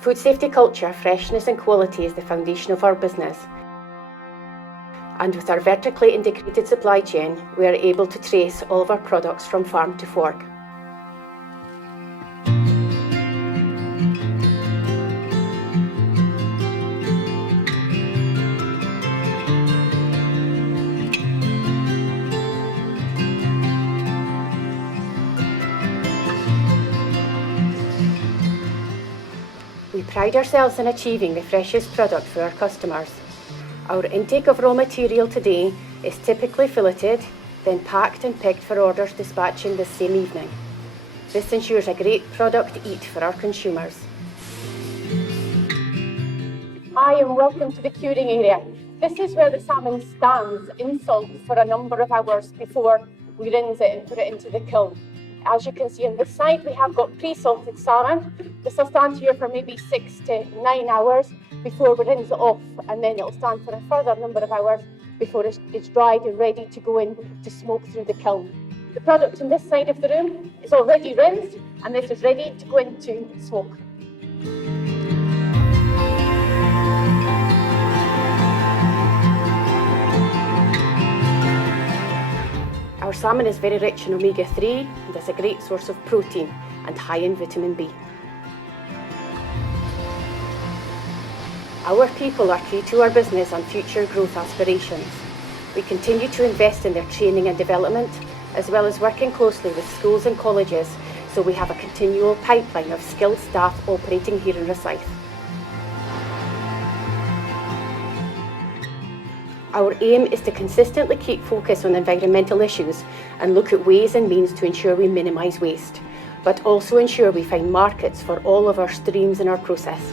Food safety culture, freshness and quality is the foundation of our business. And with our vertically integrated supply chain, we are able to trace all of our products from farm to fork. We pride ourselves in achieving the freshest product for our customers. Our intake of raw material today is typically filleted, then packed and picked for orders dispatching the same evening. This ensures a great product to eat for our consumers. Hi and welcome to the curing area. This is where the salmon stands in salt for a number of hours before we rinse it and put it into the kiln. As you can see on this side, we have got pre-salted salmon. This will stand here for maybe 6 to 9 hours before we rinse it off, and then it'll stand for a further number of hours before it's dried and ready to go in to smoke through the kiln. The product on this side of the room is already rinsed, and this is ready to go into smoke. Our salmon is very rich in omega-3 and is a great source of protein and high in vitamin B. Our people are key to our business and future growth aspirations. We continue to invest in their training and development, as well as working closely with schools and colleges, so we have a continual pipeline of skilled staff operating here in Rosyth. Our aim is to consistently keep focus on environmental issues and look at ways and means to ensure we minimise waste, but also ensure we find markets for all of our streams in our process.